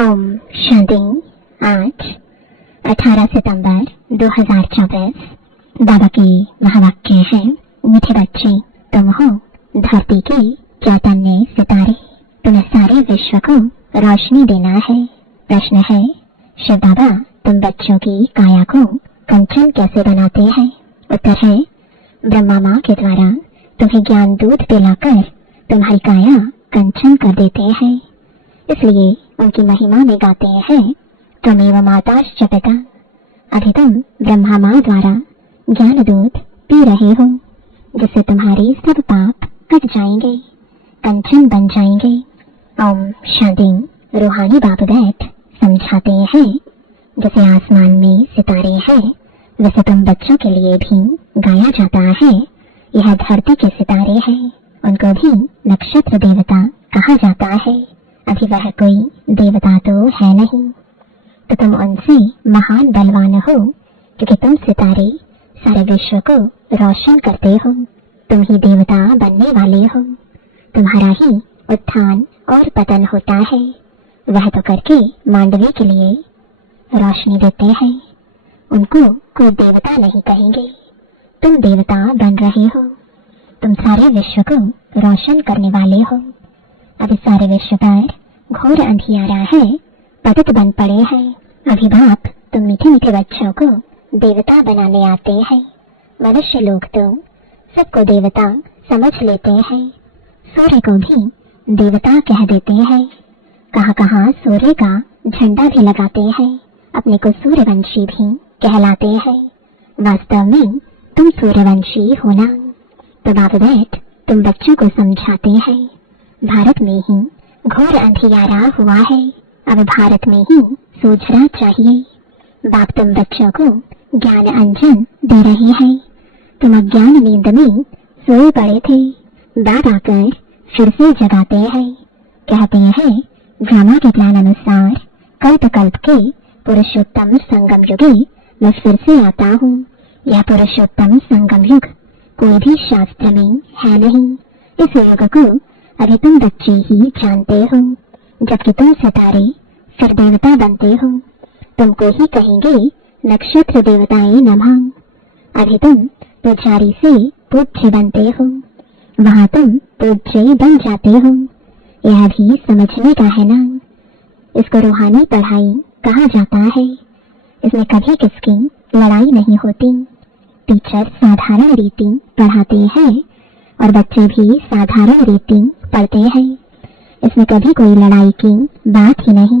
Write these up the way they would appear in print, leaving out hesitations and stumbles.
ओम शांति। आज 18 सितंबर 2024 बाबा की महावाक्य है, मीठे बच्चे तुम हो धरती के चैतन्य सितारे, तुम्हें सारे विश्व को रोशनी देना है। प्रश्न है, शिव बाबा तुम बच्चों की काया को कंचन कैसे बनाते हैं? उत्तर है, ब्रह्मा माँ के द्वारा तुम्हें ज्ञान दूध पिलाकर तुम्हारी काया कंचन कर देते हैं। इसलिए उनकी महिमा में गाते हैं, त्वमेव माताश्च पिता। अभी तुम ब्रह्मा माँ द्वारा ज्ञान दूध पी रहे हो, जिससे तुम्हारे सब पाप कट जाएंगे, कंचन बन जाएंगे। ओम शांति। रूहानी बाप बैठ समझाते हैं, जैसे आसमान में सितारे हैं वैसे तुम बच्चों के लिए भी गाया जाता है। यह धरती के सितारे हैं, उनको भी नक्षत्र देवता कहा जाता है। अभी वह कोई देवता तो है नहीं, तो तुम उनसे महान बलवान हो, क्योंकि तुम सितारे सारे विश्व को रोशन करते हो। तुम ही देवता बनने वाले हो, तुम्हारा ही उत्थान और पतन होता है। वह तो करके मांडवी के लिए रोशनी देते हैं, उनको कोई देवता नहीं कहेंगे। तुम देवता बन रहे हो, तुम सारे विश्व को रोशन करने वाले हो। अभी सारे विश्व पर घोर अंधियारा है, पतित बन पड़े हैं। अभी बाप तुम मीठे मीठे बच्चों को देवता बनाने आते हैं। मनुष्य लोग तो सबको देवता समझ लेते हैं, सूर्य को भी देवता कह देते हैं। कहाँ कहाँ सूर्य का झंडा भी लगाते हैं, अपने को सूर्यवंशी भी कहलाते हैं। वास्तव में तुम सूर्यवंशी हो ना। तो बाप बैठ तुम बच्चों को समझाते हैं, भारत में ही घोर अंधियारा हुआ है, अब भारत में ही सूझना चाहिए। बाप तुम बच्चों को ज्ञान अंजन दे रहे हैं। तुम अज्ञान नींद में सोए पड़े थे, बाप आकर फिर से जगाते हैं। कहते हैं, ब्रह्मा के प्लान अनुसार कल्प कल्प के पुरुषोत्तम संगम युगे मैं फिर से आता हूँ। यह पुरुषोत्तम संगम युग कोई भी शास्त्र में है नहीं। इस युग को अभी तुम बच्चे ही जानते हो, जबकि तुम सितारे फिर देवता बनते हो। तुमको ही कहेंगे नक्षत्र देवताएं नमः। अभी तुम पुजारी से पूज्य बनते हो, वहाँ तुम पूज्य बन जाते हो। यह भी समझने का है ना। इसको रूहानी पढ़ाई कहा जाता है। इसमें कभी किसकी लड़ाई नहीं होती। टीचर साधारण रीति पढ़ाते हैं और बच्चे भी साधारण रीति पढ़ते हैं। इसमें कभी कोई लड़ाई की बात ही नहीं।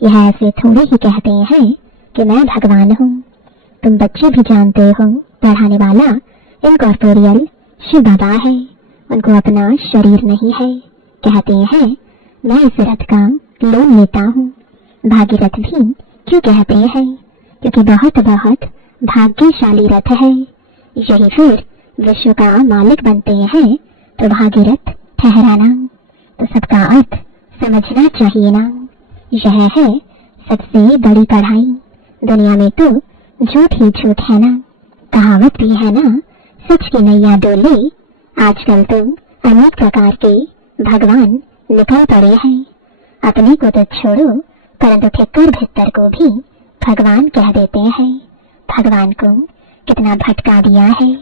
यह ऐसे थोड़े ही कहते हैं कि मैं भगवान हूँ। तुम बच्चे भी जानते हो, पढ़ाने वाला इनकॉर्पोरियल शिव बाबा है, उनको अपना शरीर नहीं है। कहते हैं, मैं इस रथ का लोन लेता हूँ। भागीरथ भी क्यों कहते हैं? क्योंकि बहुत बहुत भाग्यशाली रथ है। यही फिर विश्व का मालिक बनते हैं, तो भागीरथ ठहराना। तो सबका अर्थ समझना चाहिए ना। यह है सबसे बड़ी पढ़ाई। दुनिया में तो झूठ ही झूठ है ना। कहावत भी है ना, सच की नैया डोले। आजकल तो अनेक प्रकार के भगवान निकल पड़े हैं। अपने को तो छोड़ो, परंतु ठेकर भित्तर को भी भगवान कह देते हैं। भगवान को कितना भटका दिया है।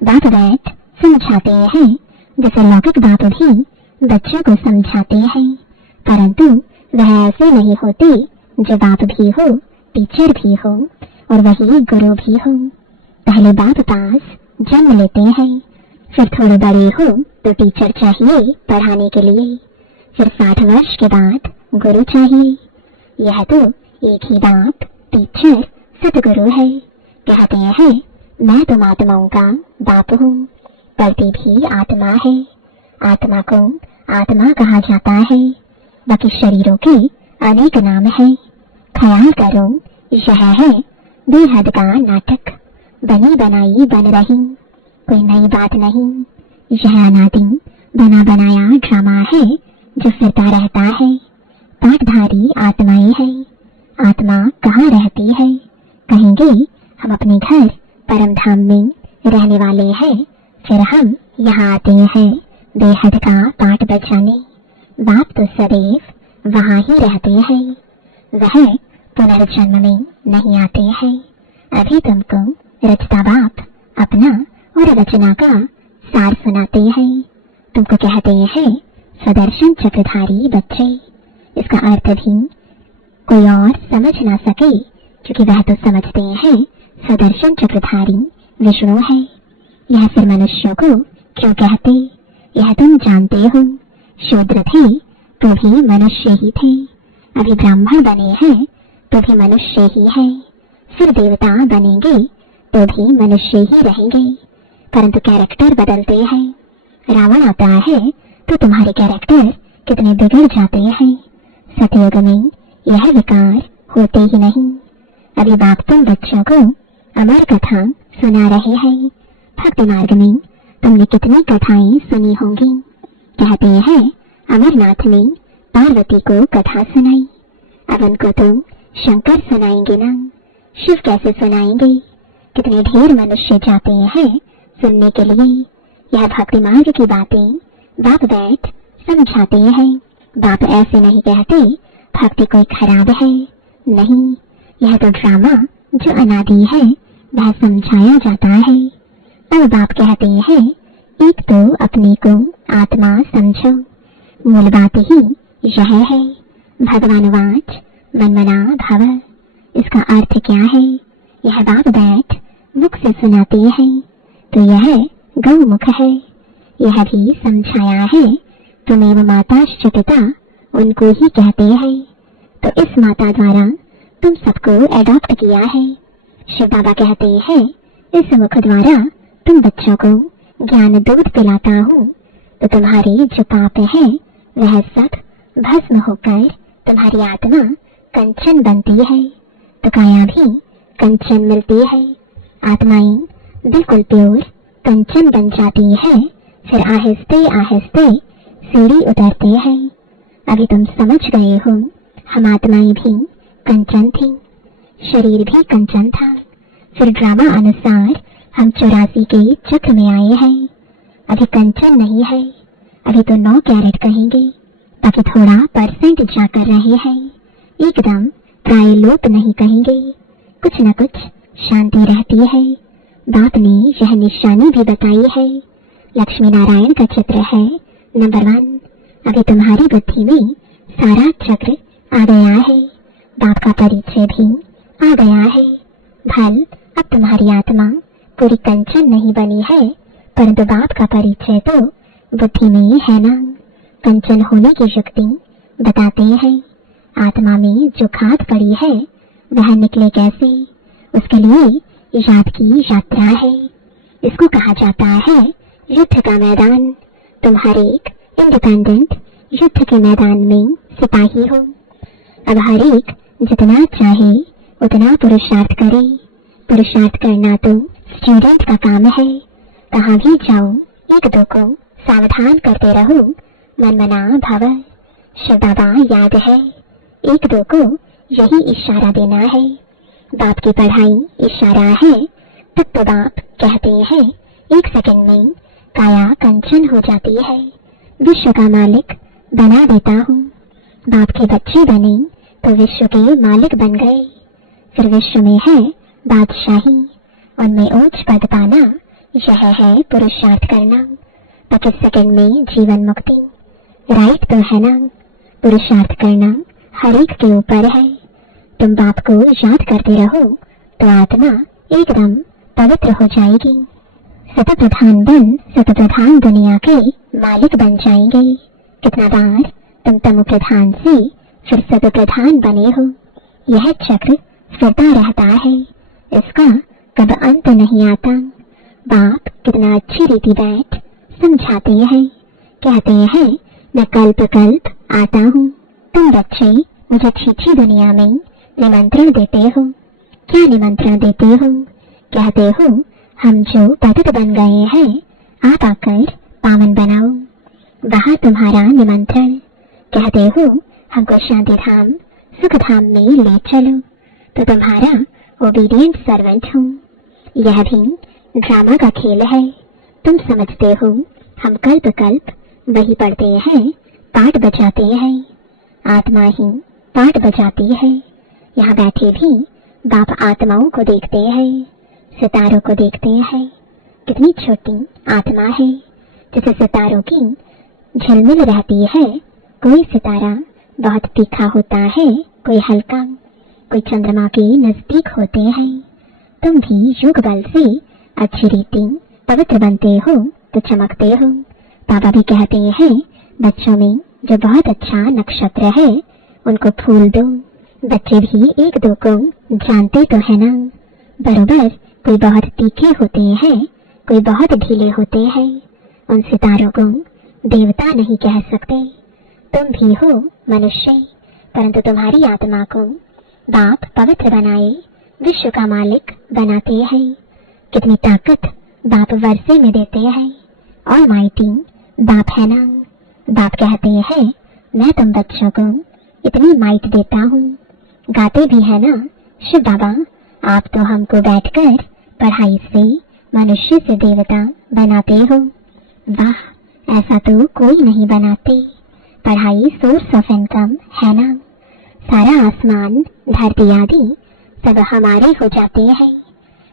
बाप बैठ समझाते हैं, जैसे लौकिक बाप भी बच्चों को समझाते हैं, परंतु वह ऐसे नहीं होते जो बाप भी हो, टीचर भी हो और वही गुरु भी हो। पहले बाप पास जन्म लेते हैं, फिर थोड़े बड़े हो तो टीचर चाहिए पढ़ाने के लिए, फिर 60 वर्ष के बाद गुरु चाहिए। यह तो एक ही बाप टीचर सतगुरु है। कहते हैं, मैं तुम आत्माओं का बाप हूँ, पलती भी आत्मा है। आत्मा को आत्मा कहा जाता है। बाकी शरीरों के अनेक नाम है। ख्याल करो, यह है बेहद का नाटक, बनी बनाई बन रही, कोई नई बात नहीं। यह अनादि बना बनाया ड्रामा है जो फिरता रहता है। पाठधारी आत्माएं हैं। आत्मा कहाँ रहती है? कहेंगे हम अपने घर परम धाम में रहने वाले हैं, फिर हम यहाँ आते हैं बेहद का पाठ बजाने। बाप तो सदैव वहाँ ही रहते हैं। वह पुनर्जन्म में नहीं आते हैं। अभी तुमको रचता बाप अपना और रचना का सार सुनाते हैं। तुमको कहते हैं सदर्शन चक्रधारी बच्चे। इसका अर्थ भी कोई और समझ ना सके, क्योंकि वह तो समझते हैं सदर्शन चक्रधारी विष्णु है। यह फिर मनुष्यों को क्यों कहते, यह तुम जानते हो। शूद्र थे तो भी मनुष्य ही थे, अभी ब्राह्मण बने हैं तो भी मनुष्य ही है, फिर देवता बनेंगे तो भी मनुष्य ही रहेंगे, परंतु कैरेक्टर बदलते हैं। रावण आता है तो तुम्हारे कैरेक्टर कितने बिगड़ जाते हैं। सतयुग में यह विकार होते ही नहीं। अभी बाप तुम बच्चों को अमर कथा सुना रहे हैं। भक्ति मार्ग में तुमने कितनी कथाएं सुनी होंगी। कहते हैं अमरनाथ ने पार्वती को कथा सुनाई, अब उनको तुम शंकर सुनाएंगे ना, शिव कैसे सुनाएंगे। कितने ढेर मनुष्य जाते हैं सुनने के लिए। यह भक्ति मार्ग की बातें बाप बैठ समझाते हैं। बाप ऐसे नहीं कहते भक्ति कोई खराब है, नहीं, यह तो ड्रामा जो अनादि है वह समझाया जाता है। अब बाप कहते हैं एक तो अपने को आत्मा समझो। मूल बात ही यह है। भगवानवाच मनमना भव। इसका अर्थ क्या है, यह बाप बैठ मुख से सुनाते हैं तो यह गौमुख है। यह भी समझाया है तुमेव माताश्च पिता, उनको ही कहते हैं। तो इस माता द्वारा तुम सबको एडॉप्ट किया है। शिव बाबा कहते हैं इस मुख द्वारा तुम बच्चों को ज्ञान दूध पिलाता हूँ, तो तुम्हारे जो पाप है वह सब भस्म होकर तुम्हारी आत्मा कंचन बनती है, तो काया भी कंचन मिलती है। आत्माएं बिल्कुल प्योर कंचन बन जाती है, फिर आहिस्ते आहिस्ते सीढ़ी उतरते हैं। अभी तुम समझ गए हो हम आत्माएं भी कंचन थी, शरीर भी कंचन था। फिर ड्रामा अनुसार हम 84 के चक्र में आए हैं। अभी कंचन नहीं है, अभी तो 9 कैरेट कहेंगे, ताकि थोड़ा परसेंट जा कर रहे हैं। एकदम प्राय लोप नहीं कहेंगे, कुछ न कुछ शांति रहती है। बाप ने यह निशानी भी बताई है। लक्ष्मी नारायण का चित्र है नंबर 1। अभी तुम्हारी बुद्धि में सारा चक्र आ गया है, बाप का परिचय भी आ गया है। भल अब तुम्हारी आत्मा पूरी कंचन नहीं बनी है, परंतु बाप का परिचय तो बुद्धि में है ना। कंचन होने की शक्ति बताते हैं। आत्मा में जो खाद पड़ी है वह निकले कैसे, उसके लिए याद की यात्रा है। इसको कहा जाता है युद्ध का मैदान। तुम हर एक इंडिपेंडेंट युद्ध के मैदान में सिपाही हो। अब हर एक जितना चाहे उतना पुरुषार्थ करे। पुरुषार्थ करना तो स्टूडेंट का काम है। कहाँ भी जाओ एक दो को सावधान करते रहो, मनमना भव। शिव बाबा याद है, एक दो को यही इशारा देना है। बाप की पढ़ाई इशारा है, तब तो बाप कहते हैं 1 सेकंड में काया कंचन हो जाती है। विश्व का मालिक बना देता हूँ। बाप के बच्चे बने तो विश्व के मालिक बन गए। फिर विश्व में है बादशाही, उनमें उच्च पद पाना, यह है पुरुषार्थ करना। 25 सेकंड में जीवन मुक्ति, राइट तो है ना। पुरुषार्थ करना हर एक के ऊपर है। तुम बाप को याद करते रहो तो आत्मा एकदम पवित्र हो जाएगी। सतप्रधान बन सतप्रधान दुनिया के मालिक बन जाएंगे। कितना बार तुम तमो प्रधान से फिर सतप्रधान बने हो। यह चक्र फिरता रहता है, इसका कब अंत नहीं आता। बाप कितना अच्छी रीति बैठ समझाते हैं। कहते हैं मैं कल्प कल्प आता हूँ। तुम बच्चे मुझे छीछी दुनिया में निमंत्रण देते हो। क्या निमंत्रण देते हो? कहते हो हम जो पतित बन गए हैं आप आकर पावन बनाओ। वहाँ तुम्हारा निमंत्रण। कहते हो हमको शांति धाम सुख धाम में ले चलो, तो तुम्हारा ओबीडियंट सर्वेंट हूँ। यह भी ड्रामा का खेल है। तुम समझते हो हम कल्प कल्प वही पढ़ते हैं, पाठ बजाते हैं। आत्मा ही पाठ बजाती है। यहाँ बैठे भी बाप आत्माओं को देखते हैं, सितारों को देखते हैं। कितनी छोटी आत्मा है जिसे सितारों की झिलमिल रहती है। कोई सितारा बहुत तीखा होता है, कोई हल्का, कोई चंद्रमा के नजदीक होते हैं। तुम भी युग बल से अच्छी रीति पवित्र बनते हो तो चमकते हो। बाबा भी कहते हैं बच्चों में जो बहुत अच्छा नक्षत्र है उनको फूल दो। बच्चे भी एक दो को जानते तो है ना। बरोबर कोई बहुत तीखे होते हैं, कोई बहुत ढीले होते हैं। उन सितारों को देवता नहीं कह सकते। तुम भी हो मनुष्य, परंतु तुम्हारी आत्मा को बाप पवित्र बनाए विश्व का मालिक बनाते हैं। कितनी ताकत बाप वर्षे में देते हैं। ऑलमाइटी बाप है ना। बाप कहते हैं मैं तुम बच्चों को इतनी माइट देता हूँ। गाते भी है ना शिव बाबा, आप तो हमको बैठकर पढ़ाई से मनुष्य से देवता बनाते हो। वाह, ऐसा तो कोई नहीं बनाते। पढ़ाई सोर्स ऑफ इनकम है ना। सारा आसमान धरती आदि सब हमारे हो जाते हैं।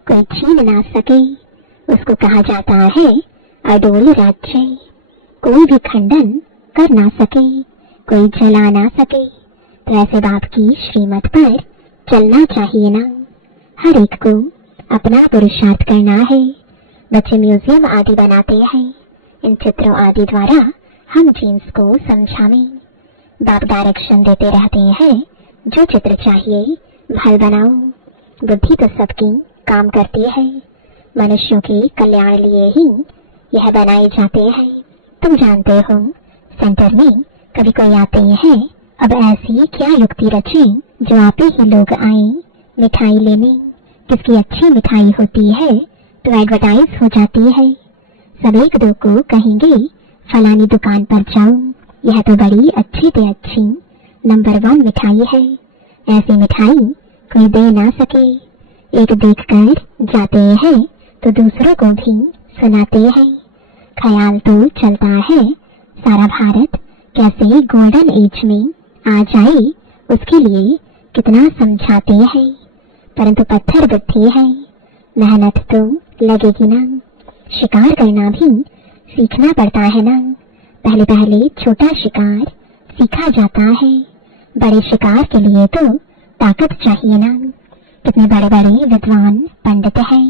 कोई छीन ना सके, उसको कहा जाता है अडोल राज्य। कोई भी खंडन कर ना सके, कोई जला ना सके। तो ऐसे बाप की श्रीमत पर चलना चाहिए ना। हर एक को अपना पुरुषार्थ करना है। बच्चे म्यूजियम आदि बनाते हैं। इन चित्रों आदि द्वारा हम जीन्स को समझावें। बाप डायरेक्शन देते रहते हैं, जो चित्र चाहिए भल बनाओ। बुद्धि तो सबकी काम करती है। मनुष्यों के कल्याण लिए ही यह बनाए जाते हैं। तुम जानते हो सेंटर में कभी कोई आते हैं, अब ऐसी क्या युक्ति रचे जो आप ही लोग आए मिठाई लेने। किसकी अच्छी मिठाई होती है तो एडवर्टाइज हो जाती है। सब एक दो को कहेंगे फलानी दुकान पर जाओ, यह तो बड़ी अच्छी से अच्छी नंबर 1 मिठाई है। ऐसी मिठाई कोई दे ना सके। एक देखकर जाते हैं तो दूसरों को भी सुनाते हैं। ख्याल तो चलता है सारा भारत कैसे गोल्डन एज में आ जाए, उसके लिए कितना समझाते हैं। परंतु पत्थर बुद्धि है, मेहनत तो लगेगी ना। शिकार करना भी सीखना पड़ता है ना। पहले पहले छोटा शिकार सीखा जाता है, बड़े शिकार के लिए तो ताकत चाहिए ना। कितने बड़े बड़े विद्वान पंडित हैं,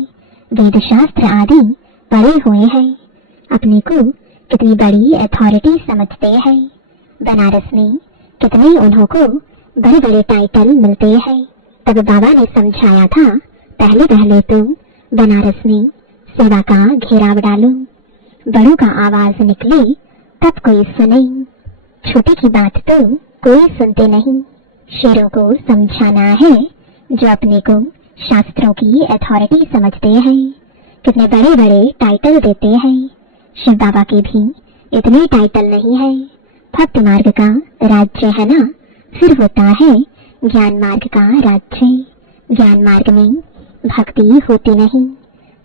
वेद शास्त्र आदि पढ़े हुए हैं, अपने को कितनी बड़ी अथॉरिटी समझते हैं। बनारस में कितने उन्हों को बड़े बड़े टाइटल मिलते हैं। तब बाबा ने समझाया था पहले पहले तुम बनारस में सेवा का घेराव डालो, बड़ों का आवाज निकले तब कोई सुने। छोटे की बात तो कोई सुनते नहीं। शेरों को समझाना है जो अपने को शास्त्रों की अथॉरिटी समझते हैं। कितने बड़े बड़े टाइटल देते हैं। शिव बाबा के भी इतने टाइटल नहीं है। भक्त मार्ग का राज्य है ना, फिर होता है ज्ञान मार्ग का राज्य। ज्ञान मार्ग में भक्ति होती नहीं,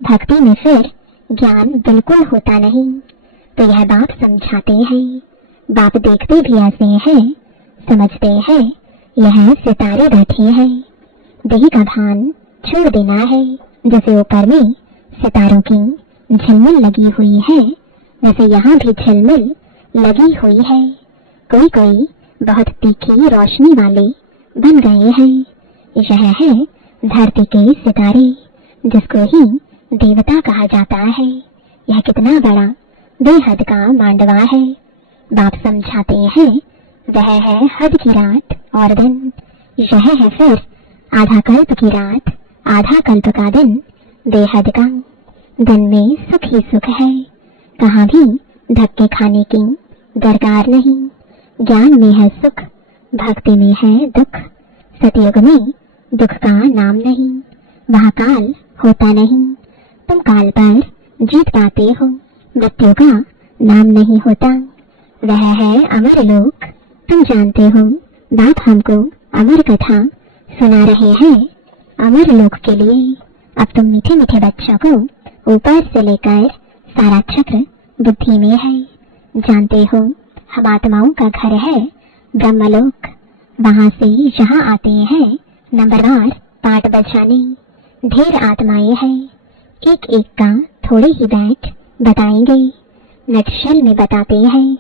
भक्ति में फिर ज्ञान बिल्कुल होता नहीं। तो यह बाप समझाते हैं। बाप देखते भी ऐसे हैं, समझते हैं यह सितारे बैठे हैं। देह का भान छोड़ देना है। जैसे ऊपर में सितारों की झिलमिल लगी हुई है, वैसे यहाँ भी झिलमिल लगी हुई है। कोई कोई बहुत तीखी रोशनी वाले बन गए हैं। यह है धरती के सितारे, जिसको ही देवता कहा जाता है। यह कितना बड़ा बेहद का मांडवा है। बाप समझाते हैं वह है हद की रात और दिन। यह है फिर आधा कल्प की रात, आधा कल्प का दिन। बेहद का दिन में सुख ही सुख है, कहाँ भी धक्के खाने की दरकार नहीं। ज्ञान में है सुख, भक्ति में है दुख। सतयुग में दुख का नाम नहीं, वहाँ काल होता नहीं। तुम काल पर जीत पाते हो, मृत्यु का नाम नहीं होता। वह है अमर लोक। तुम जानते हो बाप हमको अमर कथा सुना रहे हैं अमर लोक के लिए। अब तुम मीठे मीठे बच्चों को ऊपर से लेकर सारा चक्र बुद्धि में है। जानते हो हम आत्माओं का घर है ब्रह्मलोक। वहाँ से यहाँ आते हैं नंबरवार पाठ बजाने। ढेर आत्माएं हैं, एक एक का थोड़े ही बैठ बताएंगे। नटशल में बताते हैं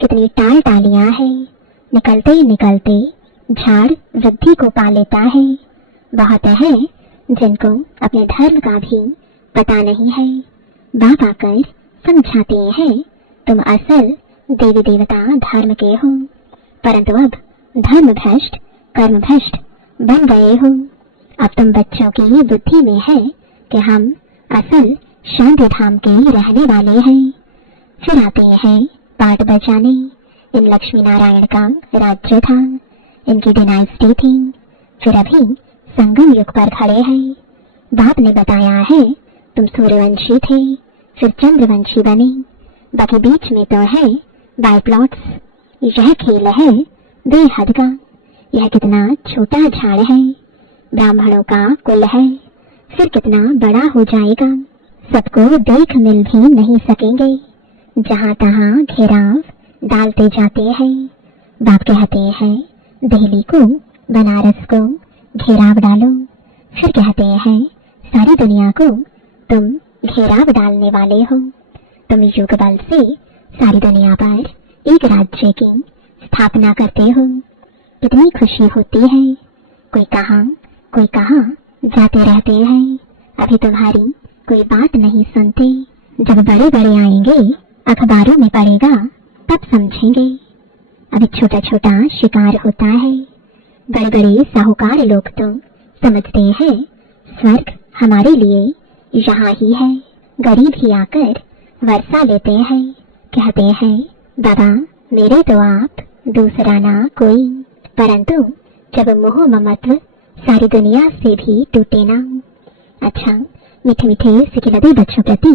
कितनी टाल टालियां हैं, निकलते निकलते झाड़ वृद्धि को पा लेता है। बहुत है जिनको अपने धर्म का भी पता नहीं है। बाप आकर समझाते हैं तुम असल देवी देवता धर्म के हो, परंतु अब धर्म भ्रष्ट कर्म भ्रष्ट बन गए हो। अब तुम बच्चों की बुद्धि में है कि हम असल शांति धाम के रहने वाले हैं। फिर आते हैं पाठ बजाने। इन लक्ष्मी नारायण का राज्य था, इनकी डिनाइस्टी थी। फिर अभी संगम युग पर खड़े हैं। बाप ने बताया है तुम सूर्यवंशी थे, फिर चंद्रवंशी बने, बाकी बीच में तो है बाय प्लॉट्स। यह खेल है बेहद का। यह कितना छोटा झाड़ है, ब्राह्मणों का कुल है, फिर कितना बड़ा हो जाएगा। सबको देख मिल भी नहीं सकेंगे, जहाँ तहाँ घेराव डालते जाते हैं। बाप कहते हैं दिल्ली को बनारस को घेराव डालो, फिर कहते हैं सारी दुनिया को तुम घेराव डालने वाले हो। तुम युग बल से सारी दुनिया पर एक राज्य की स्थापना करते हो। कितनी खुशी होती है। कोई कहाँ जाते रहते हैं। अभी तुम्हारी कोई बात नहीं सुनते। जब बड़े बड़े आएंगे अखबारों में पड़ेगा तब समझेंगे। अभी छोटा छोटा शिकार होता है। बड़े बड़े साहूकार लोग तो समझते हैं स्वर्ग हमारे लिए यहाँ ही है। गरीब ही आकर वर्षा लेते हैं, कहते हैं बाबा मेरे तो आप दूसरा ना कोई। परंतु जब मोह ममत्व सारी दुनिया से भी टूटे ना। अच्छा, मीठे मीठे सिकिलदे बच्चों प्रति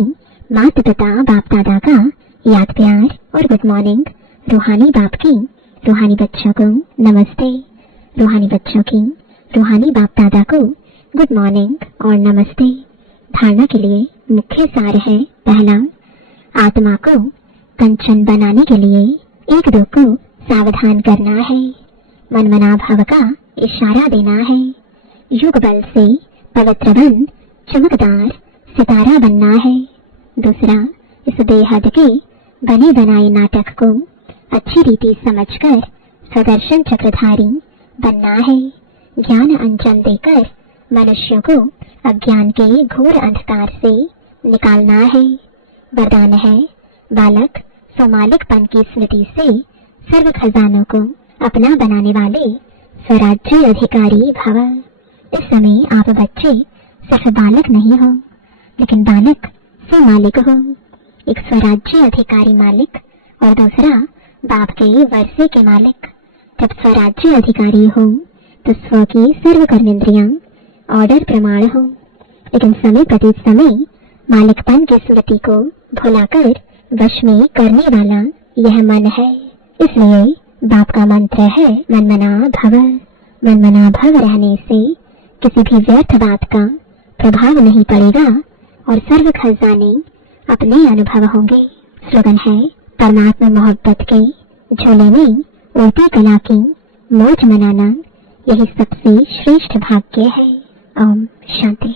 माता पिता बाप दादा का याद प्यार और गुड मॉर्निंग। रूहानी बाप की रूहानी बच्चों को नमस्ते, रूहानी बच्चों की रूहानी बाप दादा को गुड मॉर्निंग और नमस्ते। धारणा के लिए मुख्य सार है। पहला, आत्मा को कंचन बनाने के लिए एक दो को सावधान करना है। मनमना भाव का इशारा देना है। युग बल से पवित्र बन चमकदार सितारा बनना है। दूसरा, इस बेहद के बने बनाए नाटक को अच्छी रीति समझकर स्वदर्शन चक्रधारी बनना है। ज्ञान अंजन देकर मनुष्यों को अज्ञान के घोर अंधकार से निकालना है। वरदान है बालक स्वमालिकपन की स्मृति से सर्व खजानों को अपना बनाने वाले स्वराज्य अधिकारी भव। इस समय आप बच्चे सिर्फ बालक नहीं हो, लेकिन बालक से मालिक हो। एक स्वराज्य अधिकारी मालिक और दूसरा बाप के वर्षे के मालिक। जब स्वराज्य अधिकारी हो तो स्व की सर्व कर्मेंद्रियां ऑर्डर प्रमाण हो, लेकिन समय प्रति समय मालिकपन की स्मृति को भुलाकर वश में करने वाला यह मन है। इसलिए बाप का मंत्र है मनमना भव। मनमना भव रहने से किसी भी व्यर्थ बात का प्रभाव नहीं पड़ेगा और सर्व खजाने अपने अनुभव होंगे। स्लोगन है परमात्मा मोहब्बत के झोले में उल्टी कला की मौज मनाना, यही सबसे श्रेष्ठ भाग्य है। ओम शांति।